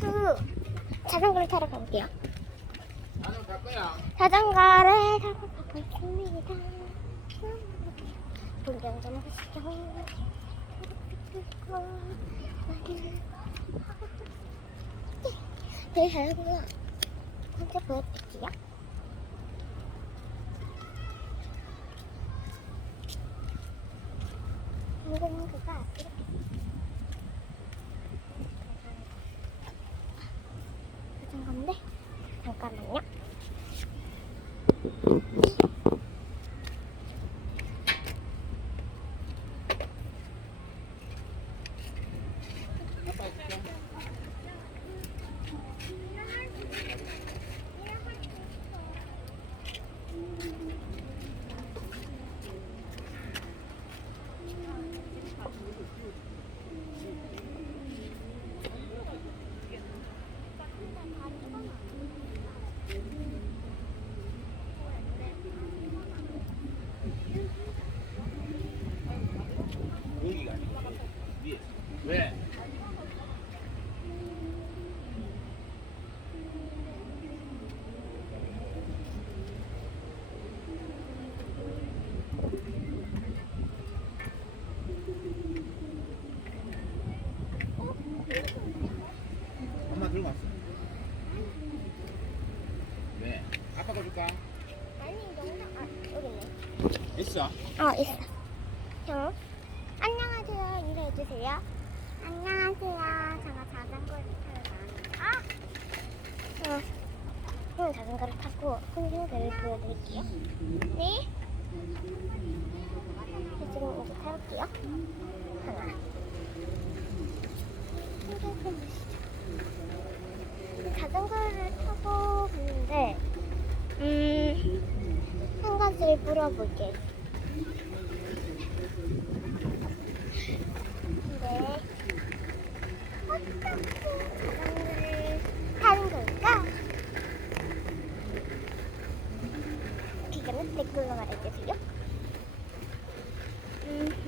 투 자전거를 타러 가볼게요. 자전거를 타고 가고 있습니다. 풍경 좀 보시죠. 네, 자전거 혼자 보여드릴게요. 이거는 그가 이렇게 자전거인데 잠깐만요. 여기가 아니고 위에. 왜? 엄마 들고 왔어. 왜? 아빠가 줄까? 아니 영상 아 여기 있네. 있어. 어 있어. 형 안녕하세요 인사해 주세요. 안녕하세요. 제가 자전거를 타러 나왔는데 아. 어. 형 자전거를 타고 풍경들을 보여드릴게요. 네. 저 지금 이제 타볼게요. 하나. 보시죠. 자전거를 타고 갔는데 음. 한 가지를 물어볼게. 근데 어떻게 자전거를 타는 걸까? 기가는 댓글로 말해주세요. 음흠.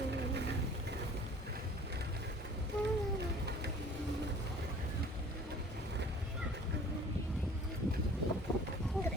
그래.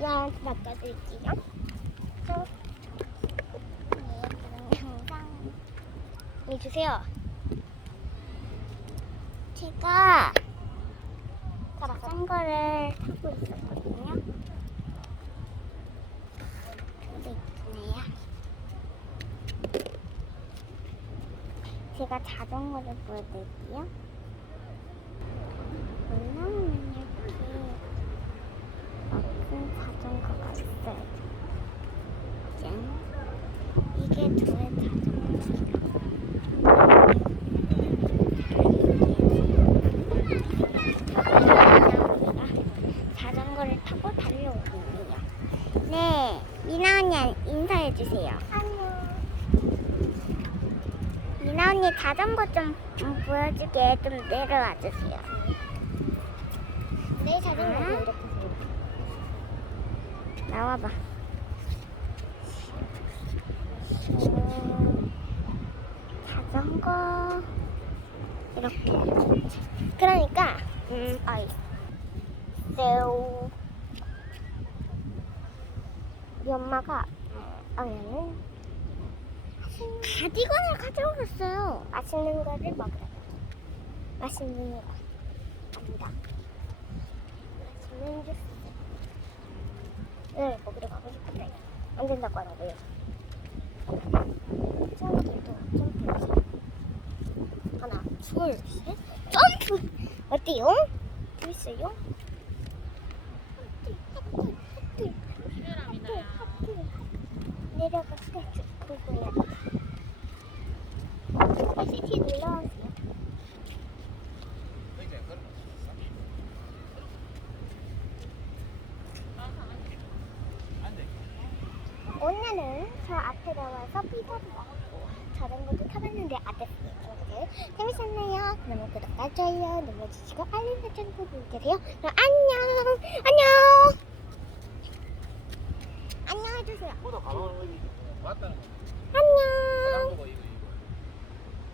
얀, 얀 바꿔드릴게요. 저, 네, 영상 이 주세요. 제가 자전거를 타고 있었거든요. 제가 자전거를 보여드릴게요. 올라오면 이렇게 큰 자전거가 있어요. 짠. 이게 저의 자전거입니다. 자전거를 타고 달려오거든요. 네, 미나 언니 인사해 주세요. 안녕. 미나 언니 자전거 좀 음, 보여주게 좀 내려와 주세요. 내 자전거 응? 이렇게 나와봐. 음, 자전거 이렇게. 그러니까 음, 아이 새우. 우리 엄마가 어머는 가디건을 가져오셨어요. 맛있는 거를 먹으러. 맛있는 거 아니다. 맛있는 주스. 네, 거기로 가고 싶은데 안 된다고 하더라고요. 점프도 점프. 하나, 둘, 셋, 점프. 어때요? 재밌어요? 오늘은 저 앞에 나와서 피자를 먹고 자전거도 타봤는데 어땠어요? 여러분들 재밌었나요? 그러면 구독과 좋아요 눌러주시고 알림 설정 부탁드려요. 그럼 안녕!